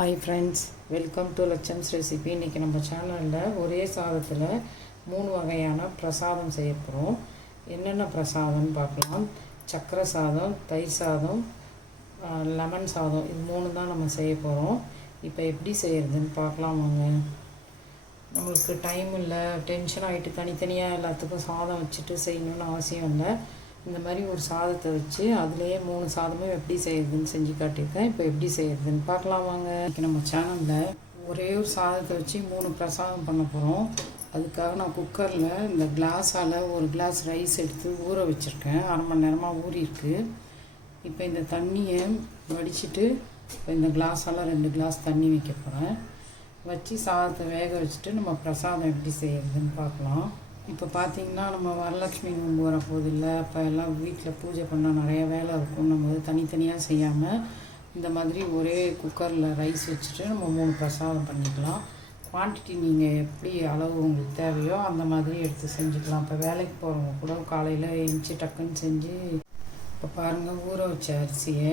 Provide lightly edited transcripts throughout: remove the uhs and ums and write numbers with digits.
Hi friends, welcome to லட்சம்ஸ் recipe. இன்றைக்கி நம்ம சேனலில் ஒரே சாதத்தில் 3 வகையான பிரசாதம் செய்ய போகிறோம். என்னென்ன பிரசாதம்னு பார்க்கலாம். சக்கரை சாதம், தயிர் சாதம், லெமன் சாதம், இது 3 தான் நம்ம செய்ய போகிறோம். இப்போ எப்படி செய்கிறதுன்னு பார்க்கலாம் வாங்க. நம்மளுக்கு டைம் இல்லை, டென்ஷன் ஆகிட்டு தனித்தனியாக எல்லாத்துக்கும் சாதம் வச்சுட்டு செய்யணுன்னு அவசியம் இல்லை. இந்த மாதிரி ஒரு சாதத்தை வச்சு அதுலேயே 3 சாதமும் எப்படி செய்கிறதுன்னு செஞ்சு காட்டியிருக்கேன். இப்போ எப்படி செய்கிறதுன்னு பார்க்கலாம் வாங்க. இன்றைக்கி நம்ம சேனலில் ஒரே ஒரு சாதத்தை வச்சு 3 பிரசாதம் பண்ண போகிறோம். அதுக்காக நான் குக்கரில் இந்த கிளாஸால் ஒரு கிளாஸ் ரைஸ் எடுத்து ஊற வச்சுருக்கேன். 1/2 மணி நேரமாக ஊறியிருக்கு. இப்போ இந்த தண்ணியை வடிச்சிட்டு இப்போ இந்த கிளாஸால் 2 கிளாஸ் தண்ணி வைக்க போகிறேன். வச்சு சாதத்தை வேக வச்சுட்டு நம்ம பிரசாதம் எப்படி செய்கிறதுன்னு பார்க்கலாம். இப்போ பார்த்திங்கன்னா நம்ம வரலட்சுமி நோன்பு வரப்போகுது இல்லை, அப்போ எல்லாம் வீட்டில் பூஜை பண்ணால் நிறைய வேலை இருக்கும். நம்ம தனித்தனியாக செய்யாமல் இந்த மாதிரி ஒரே குக்கரில் ரைஸ் வச்சுட்டு நம்ம 3 பிரசாதம் பண்ணிக்கலாம். குவான்டிட்டி நீங்கள் எப்படி அளவு உங்களுக்கு தேவையோ அந்த மாதிரி எடுத்து செஞ்சுக்கலாம். இப்போ வேலைக்கு போகிறவங்க கூட காலையில் எழுந்துச்சி டக்குன்னு செஞ்சு. இப்போ பாருங்கள், ஊற வச்ச அரிசியை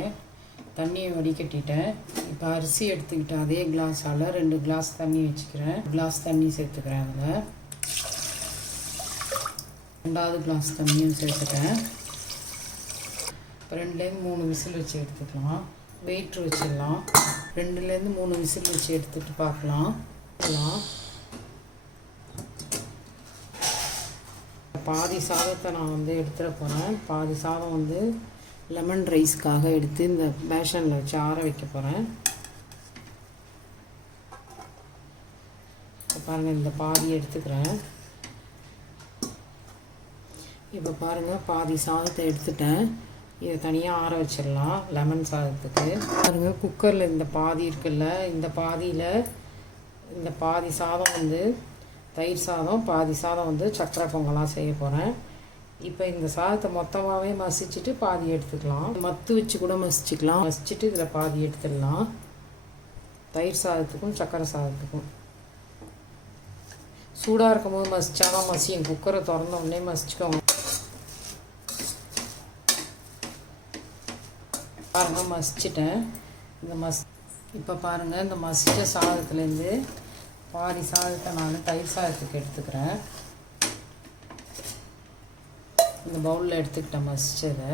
தண்ணியை வடிகட்டிட்டேன். இப்போ அரிசி எடுத்துக்கிட்டேன். அதே கிளாஸால் 2 கிளாஸ் தண்ணி வச்சுக்கிறேன். கிளாஸ் தண்ணி சேர்த்துக்கிறேன். அதில் 2வது கிளாஸ் தண்ணியும் சேர்த்துட்டேன். இப்போ 2-3 விசில் வச்சு எடுத்துக்கலாம். வெயிட் வச்சிடலாம். 2-3 விசில் வச்சு எடுத்துகிட்டு பார்க்கலாம். பாதி சாதத்தை நான் எடுத்துட போகிறேன். பாதி சாதம் லெமன் ரைஸ்க்காக எடுத்து இந்த பேஷனில் வச்சு ஆற வைக்க போகிறேன். பாருங்கள், இந்த பாதி எடுத்துக்கிறேன். இப்போ பாருங்கள், பாதி சாதத்தை எடுத்துட்டேன். இதை தனியாக ஆற வச்சிடலாம் லெமன் சாதத்துக்கு. பாருங்கள், குக்கரில் இந்த பாதி இருக்குல்ல, இந்த பாதியில் இந்த பாதி சாதம் தயிர் சாதம், பாதி சாதம் சக்கரை பொங்கலாக செய்ய போகிறேன். இப்போ இந்த சாதத்தை மொத்தமாகவே மசிச்சுட்டு பாதி எடுத்துக்கலாம். மத்து வச்சு கூட மசிச்சுக்கலாம். மசிச்சுட்டு இதில் பாதி எடுத்துடலாம். தயிர் சாதத்துக்கும் சக்கரை சாதத்துக்கும் சூடாக இருக்கும்போது மசிச்சாதான் மசியும். குக்கரை திறந்தோடனே மசிச்சுக்கோங்க. பாருங்கள், மசிச்சிட்டேன். இப்போ பாருங்கள், இந்த மசித்த சாதத்துலேருந்து பாதி சாதத்தை நான் தயிர் சாதத்துக்கு எடுத்துக்கிறேன். இந்த பவுலில் எடுத்துக்கிட்டேன் மசிச்சதை.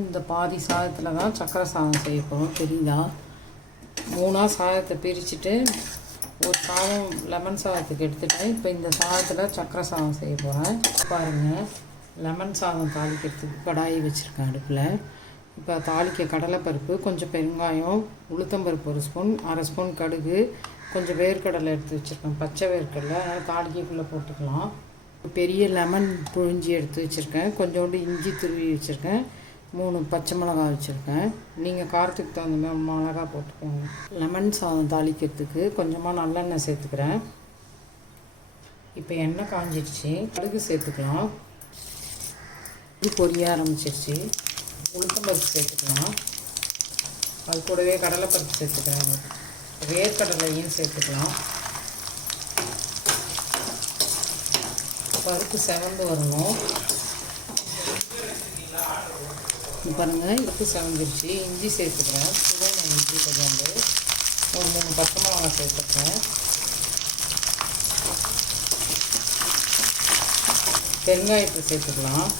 இந்த பாதி சாதத்தில் தான் சக்கரை சாதம் செய்ய போகிறோம். தெரியுதா? 3 சாதத்தை பிரிச்சுட்டு ஒரு சாதம் லெமன் சாதத்துக்கு எடுத்துட்டேன். இப்போ இந்த சாதத்தில் சக்கரை சாதம் செய்ய போகிறேன். பாருங்கள், லெமன் சாதம் தாளிக்கிறதுக்கு கடாயி வச்சுருக்கேன் அடுப்பில். இப்போ தாளிக்க கடலைப்பருப்பு, கொஞ்சம் பெருங்காயம், உளுத்தம்பருப்பு 1 ஸ்பூன், 1/2 ஸ்பூன் கடுகு, கொஞ்சம் வேர்க்கடலை எடுத்து வச்சுருக்கேன், பச்சை வேர்க்கடலை. அதனால் தாளிக்கக்குள்ளே போட்டுக்கலாம். பெரிய லெமன் புழிஞ்சி எடுத்து வச்சுருக்கேன். கொஞ்சோண்டு இஞ்சி துருவி வச்சுருக்கேன். 3 பச்சை மிளகாய் வச்சுருக்கேன். நீங்கள் காரத்துக்கு தகுந்த மாதிரி மிளகா போட்டுக்கோங்க. லெமன் சாதம் தாளிக்கிறதுக்கு கொஞ்சமாக நல்லெண்ணெய் சேர்த்துக்கிறேன். இப்போ எண்ணெய் காஞ்சிடுச்சு. கடுகு சேர்த்துக்கலாம். இது பொரிய ஆரம்பிச்சிருச்சு. உளுத்தம்பருப்பு சேர்த்துக்கலாம். அது கூடவே கடலைப்பருப்பு சேர்த்துக்கிறேன். வேர்க்கடலையும் சேர்த்துக்கலாம். பருப்பு செவந்து வரணும். பாருங்கள், இதுக்கு செவந்துருச்சு. இஞ்சி சேர்த்துக்கிறேன். சுவையான இஞ்சி கொஞ்சோண்டு. ஒரு 3 பச்சை மிளகாய் சேர்த்துக்கிறேன். பெருங்காயத்தை சேர்த்துக்கலாம்.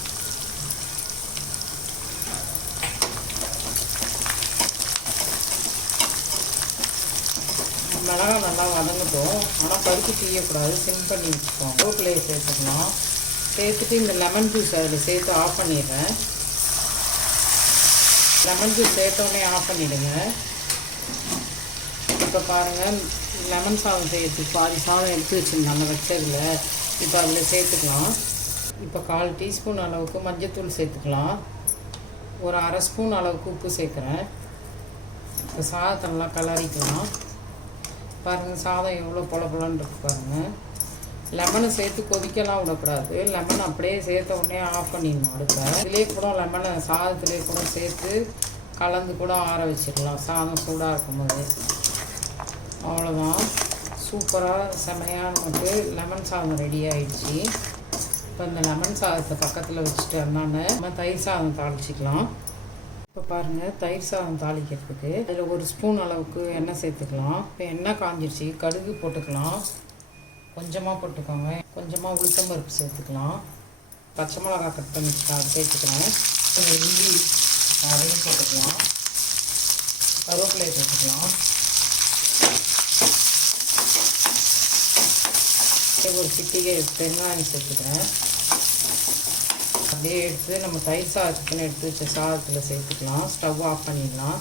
மிளகா நல்லா வதங்கட்டும். ஆனால் பருப்பு தீயக்கூடாது. சிம் பண்ணி வச்சுக்கோங்க. கருவேப்பிலையை சேர்த்துக்கலாம். சேர்த்துட்டு இந்த லெமன் ஜூஸ் அதில் சேர்த்து ஆஃப் பண்ணிடுறேன். லெமன் ஜூஸ் சேர்த்தோடனே ஆஃப் பண்ணிவிடுங்க. இப்போ பாருங்கள், லெமன் சாதம் செய்யறதுக்கு பாதி சாதம் எடுத்து வச்சுருந்தாங்க வச்சதில். இப்போ அதில் சேர்த்துக்கலாம். இப்போ 1/4 டீஸ்பூன் அளவுக்கு மஞ்சத்தூள் சேர்த்துக்கலாம். ஒரு 1/2 ஸ்பூன் அளவுக்கு உப்பு சேர்க்குறேன். இப்போ சாதத்தை நல்லா கலரிக்கலாம். பாருங்கள், சாதம் எவ்வளோ பொலன்னு இருக்கு பாருங்கள். லெமனை சேர்த்து கொதிக்கலாம் விடக்கூடாது. லெமன் அப்படியே சேர்த்த உடனே ஆஃப் பண்ணிடணும் அடுப்பை. இதிலே கூட லெமனை சாதத்திலே கூட சேர்த்து கலந்து கூட ஆற வச்சிடலாம் சாதம் சூடாக இருக்கும்போது. அவ்வளோதான், சூப்பராக செமையாக நமக்கு லெமன் சாதம் ரெடி ஆகிடுச்சி. இப்போ இந்த லெமன் சாதத்தை பக்கத்தில் வச்சுட்டு நம்ம தயிர் சாதம் தாளிச்சிக்கலாம். இப்போ பாருங்கள், தயிர் சாதம் தாளிக்கிறதுக்கு அதில் 1 ஸ்பூன் அளவுக்கு எண்ணெய் சேர்த்துக்கலாம். இப்போ எண்ணெய் காஞ்சிருச்சு, கடுகு போட்டுக்கலாம். கொஞ்சமாக போட்டுக்கோங்க. கொஞ்சமாக உளுத்தம் பருப்பு சேர்த்துக்கலாம். பச்சை மிளகா கட் பண்ணி சேர்த்துக்கிறேன். கொஞ்சம் இஞ்சி அதையும் போட்டுக்கலாம். கருவேப்பிலை போட்டுக்கலாம். ஒரு சிட்டிகை பெருங்காயம் சேர்த்துக்கிறேன். அப்படியே எடுத்து நம்ம தயிர் சாதத்துக்குன்னு எடுத்து வச்ச சாதத்தில் சேர்த்துக்கலாம். ஸ்டவ் ஆஃப் பண்ணிடலாம்.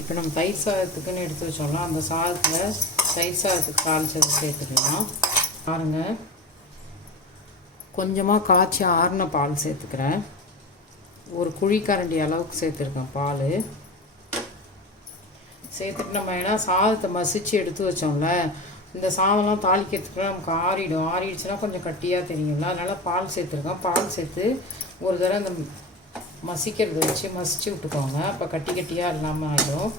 இப்போ நம்ம தயிர் சாதத்துக்குன்னு எடுத்து வச்சோம்னா அந்த சாதத்தில் தயிர் சாதத்துக்கு தாளிச்சதை சேர்த்துக்கலாம். பாருங்கள், கொஞ்சமாக காய்ச்சி ஆறின பால் சேர்த்துக்கிறேன். ஒரு குழிக்கரண்டி அளவுக்கு சேர்த்துருக்கேன் பால். சேர்த்துட்டு நம்ம ஏன்னா சாதத்தை மசிச்சு எடுத்து வச்சோம்ல, இந்த சாதம்லாம் தாளிக்கிறதுக்கு நமக்கு ஆறிடுச்சுன்னா கொஞ்சம் கட்டியாக தெரியும்ல, அதனால் பால் சேர்த்துருக்கேன். பால் சேர்த்து ஒரு தடவை இந்த மசிக்கிறத வச்சு மசிச்சு விட்டுக்கோங்க. அப்போ கட்டியாக இல்லாமல் ஆகிடும்.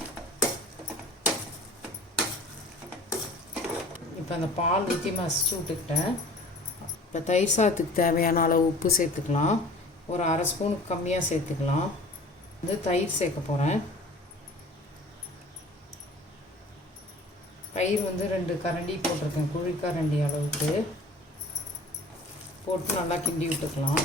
இப்போ அந்த பால் ஊற்றி மசிச்சு விட்டுக்கிட்டேன். இப்போ தயிர் சாதத்துக்கு தேவையான அளவு உப்பு சேர்த்துக்கலாம். ஒரு அரை ஸ்பூனுக்கு கம்மியாக சேர்த்துக்கலாம். தயிர் சேர்க்க போகிறேன். தயிர் 2 கரண்டி போட்டிருக்கேன், குழிக்கரண்டி அளவுக்கு போட்டு நல்லா கிண்டி விட்டுக்கலாம்.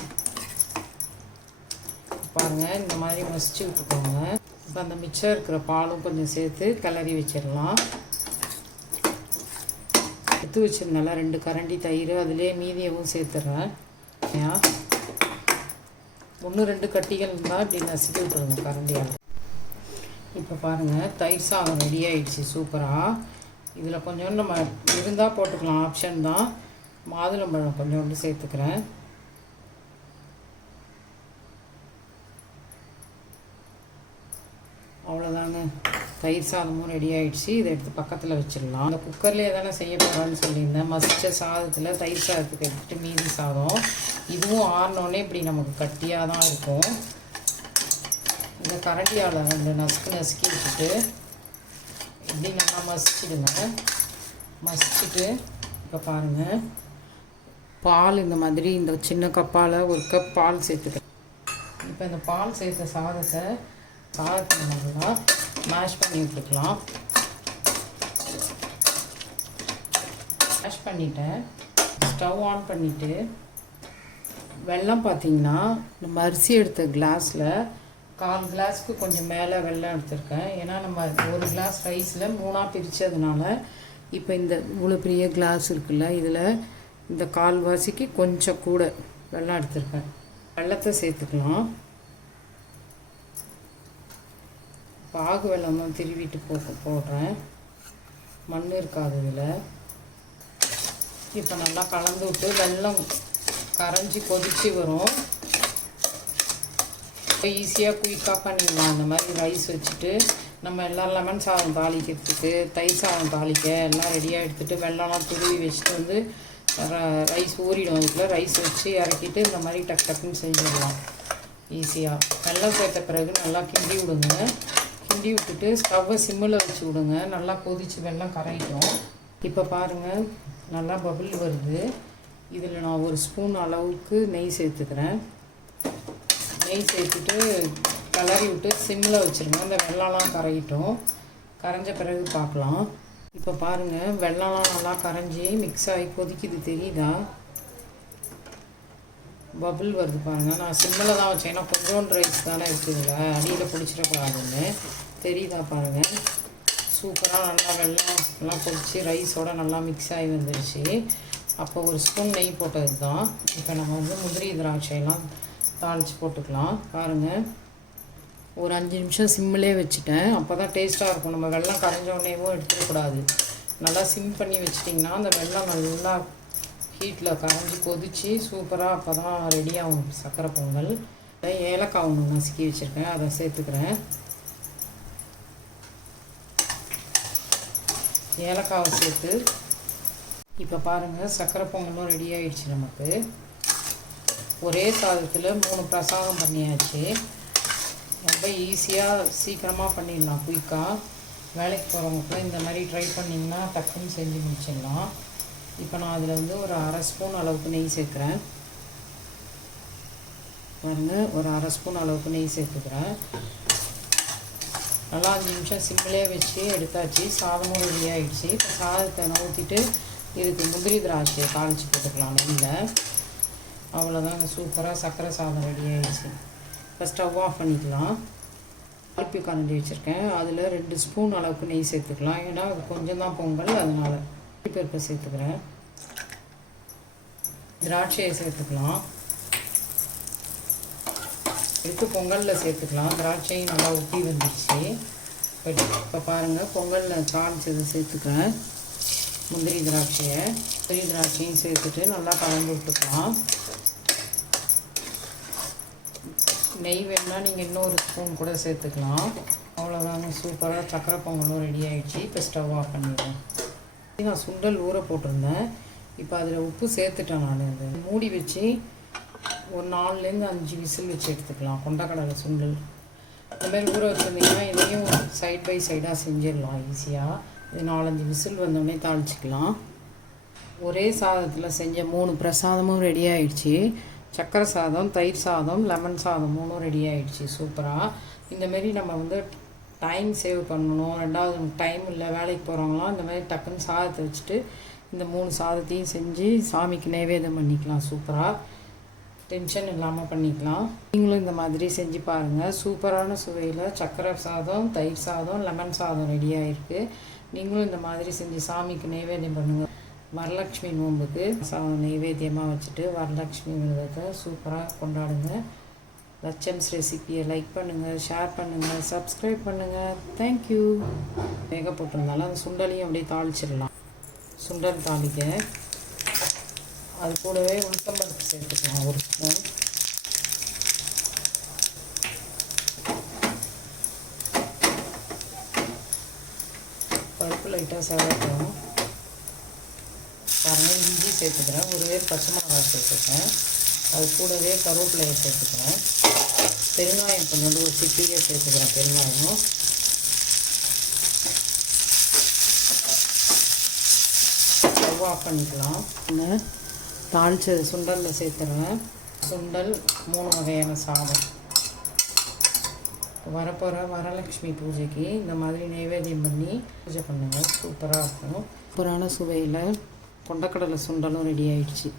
பாருங்கள், இந்த மாதிரி மசிச்சு விட்டுக்கோங்க. இப்போ அந்த மிச்சம் இருக்கிற பாலும் கொஞ்சம் சேர்த்து கிளறி வச்சிடலாம். எடுத்து வச்சிருந்தால 2 கரண்டி தயிர் அதிலே மீதியவும் சேர்த்துட்றேன். 1-2 கட்டிகள் இருந்தால் இப்படி நசுக்கி விட்டுருங்க கரண்டியால். இப்போ பாருங்கள், தயிர் சாதம் ரெடி ஆகிடுச்சு சூப்பராக. இதில் கொஞ்சோண்டு நம்ம இருந்தால் போட்டுக்கலாம், ஆப்ஷன் தான். மாதுளம்பழம் கொஞ்சோண்டு சேர்த்துக்கிறேன். அவ்வளோதாங்க, தயிர் சாதமும் ரெடி ஆகிடுச்சு. இதை எடுத்து பக்கத்தில் வச்சிடலாம். அந்த குக்கர்லேயே தானே செய்ய போகிறான்னு சொல்லியிருந்தேன். மசிச்ச சாதத்தில் தயிர் சாதத்துக்கு எடுத்துகிட்டு மீதி சாதம். இதுவும் ஆறினோடனே இப்படி நமக்கு கட்டியாக தான் இருக்கும். இந்த கரண்டியால் 2 நசுக்கி விட்டுட்டு இப்படி நல்லா மசிச்சுடுங்க. மசிச்சுட்டு இப்போ பாருங்கள், பால் இந்த மாதிரி இந்த சின்ன கப்பால் 1 கப் பால் சேர்த்துக்கிறேன். இப்போ இந்த பால் சேர்த்த சாதத்தை நல்லா மேஷ் பண்ணி விட்டுக்கலாம். மேஷ் பண்ணிவிட்டேன். ஸ்டவ் ஆன் பண்ணிவிட்டு வெல்லம் பார்த்திங்கன்னா நம்ம அரிசி எடுத்த கிளாஸில் 1/4 கிளாஸ்க்கு கொஞ்சம் மேலே வெல்லம் எடுத்திருக்கேன். ஏன்னா நம்ம 1 கிளாஸ் ரைஸில் 3ஆக பிரித்ததுனால இப்போ இந்த இவ்வளோ பெரிய கிளாஸ் இருக்குல்ல, இதில் இந்த 1/4 வாசிக்கு கொஞ்சம் கூட வெல்லம் எடுத்திருக்கேன். வெல்லத்தை சேர்த்துக்கலாம். பாகு வெல்லம் தான் திருவிட்டு போடுறேன், மண் இருக்காது இதில். இப்போ நல்லா கலந்து விட்டு வெல்லம் கரைஞ்சி கொதிச்சு வரும். ஈஸியாக குயிக்காக பண்ணிடலாம். அந்த மாதிரி ரைஸ் வச்சுட்டு நம்ம எல்லாம் லெமன் சாதம் தாளிக்கிறதுக்கு, தயிர் சாதம் தாளிக்க எல்லாம் ரெடியாக எடுத்துகிட்டு வெள்ளம்லாம் துருவி வச்சுட்டு ரைஸ் ஊறிடும். அதுக்குள்ளே ரைஸ் வச்சு இறக்கிட்டு இந்த மாதிரி டக்குன்னு செஞ்சிடலாம் ஈஸியாக. வெல்லம் சேர்த்த பிறகு நல்லா கிண்டி விடுங்க. கிண்டி விட்டுட்டு ஸ்டவ்வை சிம்மில் வச்சு விடுங்க. நல்லா கொதித்து வெல்லம் கரையிடும். இப்போ பாருங்கள், நல்லா பபிள் வருது. இதில் நான் 1 ஸ்பூன் அளவுக்கு நெய் சேர்த்துக்கிறேன். நெய் சேர்த்துட்டு கிளறி விட்டு சிம்மில் வச்சுருங்க. இந்த வெள்ளம்லாம் கரையிட்டோம். கரைஞ்ச பிறகு பார்க்கலாம். இப்போ பாருங்கள், வெள்ளம்லாம் நல்லா கரைஞ்சி மிக்ஸ் ஆகி கொதிக்குது, தெரியுதா? பபிள் வருது பாருங்கள். நான் சிம்மில் தான் வச்சேன், ஏன்னா கொஞ்சோண்டு ரைஸ் தானே இருக்குதுல்ல, அடியில் பிடிச்சிடக்கூடாதுன்னு. தெரியுதா பாருங்கள், சூப்பராக நல்லா வெல்லம் எல்லாம் கொதிச்சு ரைஸோடு நல்லா மிக்ஸ் ஆகி வந்துடுச்சு. அப்போ 1 ஸ்பூன் நெய் போட்டது தான். இப்போ நம்ம முந்திரி திராட்சையெல்லாம் தாளித்து போட்டுக்கலாம். பாருங்கள், ஒரு 5 நிமிஷம் சிம்மிலே வச்சுட்டேன். அப்போ தான் டேஸ்ட்டாக இருக்கும். நம்ம வெல்லம் கரைஞ்சோடனேவும் எடுத்துக்கூடாது. நல்லா சிம் பண்ணி வச்சிட்டிங்கன்னா அந்த வெல்லம் நல்லா ஹீட்டில் கரைஞ்சி கொதித்து சூப்பராக அப்போ தான் ரெடியாகும் சக்கரை பொங்கல். ஏலக்காய் 1 நசுக்கி வச்சுருக்கேன், அதை சேர்த்துக்கிறேன். ஏலக்காவை சேர்த்து இப்போ பாருங்கள், சக்கரை பொங்கலும் ரெடி ஆகிடுச்சு. நமக்கு ஒரே சாதத்தில் 3 பிரசாதம் பண்ணியாச்சு. ரொம்ப ஈஸியாக சீக்கிரமாக பண்ணிடலாம், குயிக்காக. வேலைக்கு போகிறவங்களுக்குலாம் இந்த மாதிரி ட்ரை பண்ணிங்கன்னா டக்குன்னு செஞ்சு முடிச்சிடலாம். இப்போ நான் அதில் ஒரு 1/2 ஸ்பூன் அளவுக்கு நெய் சேர்க்குறேன். பாருங்கள், ஒரு 1/2 ஸ்பூன் அளவுக்கு நெய் சேர்த்துக்கிறேன். நல்லா 5 நிமிஷம் சிம்மிலே வச்சு எடுத்தாச்சு. சாதமும் ரெடி ஆகிடுச்சு. இப்போ சாதத்தை ஊற்றிட்டு இதுக்கு முந்திரி திராட்சையை தாளித்து போட்டுக்கலாம் நெய்யில். அவ்வளோதாங்க, சூப்பராக சர்க்கரை சாதம் ரெடி ஆகிடுச்சு. இப்போ ஸ்டவ் ஆஃப் பண்ணிக்கலாம். பருப்பு கரண்டி வச்சுருக்கேன், அதில் 2 ஸ்பூன் அளவுக்கு நெய் சேர்த்துக்கலாம். ஏன்னா அது கொஞ்சம் தான் பொங்கல், அதனால் பருப்பை சேர்த்துக்கிறேன். திராட்சையை சேர்த்துக்கலாம். எடுத்து பொங்கலில் சேர்த்துக்கலாம். திராட்சையும் நல்லா ஊற்றி வந்துடுச்சு. இப்போ பாருங்கள், பொங்கலில் தாளிச்சதை சேர்த்துக்கிறேன். முந்திரி திராட்சையும் சேர்த்துட்டு நல்லா கலந்து விட்டுக்கலாம். நெய் வேணுன்னா நீங்கள் இன்னொரு ஸ்பூன் கூட சேர்த்துக்கலாம். அவ்வளோதாங்க, சூப்பராக சக்கரை பொங்கலும் ரெடி ஆகிடுச்சு. இப்போ ஸ்டவ் ஆஃப் பண்ணிடுவேன். நான் சுண்டல் ஊற போட்டிருந்தேன். இப்போ அதில் உப்பு சேர்த்துட்டேன். நான் அதை மூடி வச்சு ஒரு 4லேருந்து 5 விசில் வச்சு எடுத்துக்கலாம். கொண்டக்கடலை சுண்டல் இந்தமாதிரி ஊற வச்சுருந்தீங்கன்னா இதையும் சைட் பை சைடாக செஞ்சிடலாம் ஈஸியாக. இது 4-5 விசில் வந்தோடனே தாளிச்சிக்கலாம். ஒரே சாதத்தில் செஞ்ச 3 பிரசாதமும் ரெடி ஆகிடுச்சு. சக்கரை சாதம், தயிர் சாதம், லெமன் சாதம் 3ம் ரெடி ஆகிடுச்சு சூப்பராக. இந்தமாரி நம்ம டைம் சேவ் பண்ணணும். 2வது டைம் இல்லை, வேலைக்கு போகிறவங்களாம் இந்தமாதிரி டக்குன்னு சாதத்தை வச்சுட்டு இந்த 3 சாதத்தையும் செஞ்சு சாமிக்கு நைவேத்தியம் பண்ணிக்கலாம். சூப்பராக டென்ஷன் இல்லாமல் பண்ணிக்கலாம். நீங்களும் இந்த மாதிரி செஞ்சு பாருங்கள். சூப்பரான சுவையில் சக்கரை சாதம், தயிர் சாதம், லெமன் சாதம் ரெடி ஆகிருக்கு. நீங்களும் இந்த மாதிரி செஞ்சு சாமிக்கு நைவேத்தியம் பண்ணுங்கள். வரலட்சுமி நோன்புக்கு சாதம் நைவேத்தியமாக வச்சுட்டு வரலட்சுமி விரதத்தை சூப்பராக கொண்டாடுங்க. லட்சம்ஸ் ரெசிபியை லைக் பண்ணுங்கள், ஷேர் பண்ணுங்கள், சப்ஸ்கிரைப் பண்ணுங்கள். தேங்க்யூ. வேக போட்டிருந்தாலும் அந்த சுண்டலையும் அப்படியே தாளிச்சிடலாம். சுண்டல் தாளிக்க அது கூடவே உளுத்தம்பருப்பு சேர்த்துக்கலாம் 1 ஸ்பூன். பருப்பு லைட்டாக சேவட்டும். பாருங்கள், இஞ்சி சேர்த்துக்கிறேன். ஒரே பச்சை மிளகாய் சேர்த்துக்கிறேன். அது கூடவே கருவேப்பிலையை சேர்த்துக்கிறேன். பெருங்காயம் கொஞ்சம் ஒரு சிட்டியை சேர்த்துக்கிறேன். பெருங்காயம் ஸ்டவ் ஆஃப் பண்ணிக்கலாம். தாளிச்ச சுண்டலில் சேர்த்துருவேன். சுண்டல் 3 வகையான சாதம். வரப்போகிற வரலட்சுமி பூஜைக்கு இந்த மாதிரி நைவேத்தியம் பண்ணி பூஜை பண்ணுங்கள். சூப்பராக இருக்கும். சூப்பரான சுவையில் கொண்டக்கடலை சுண்டலும் ரெடி ஆகிடுச்சு.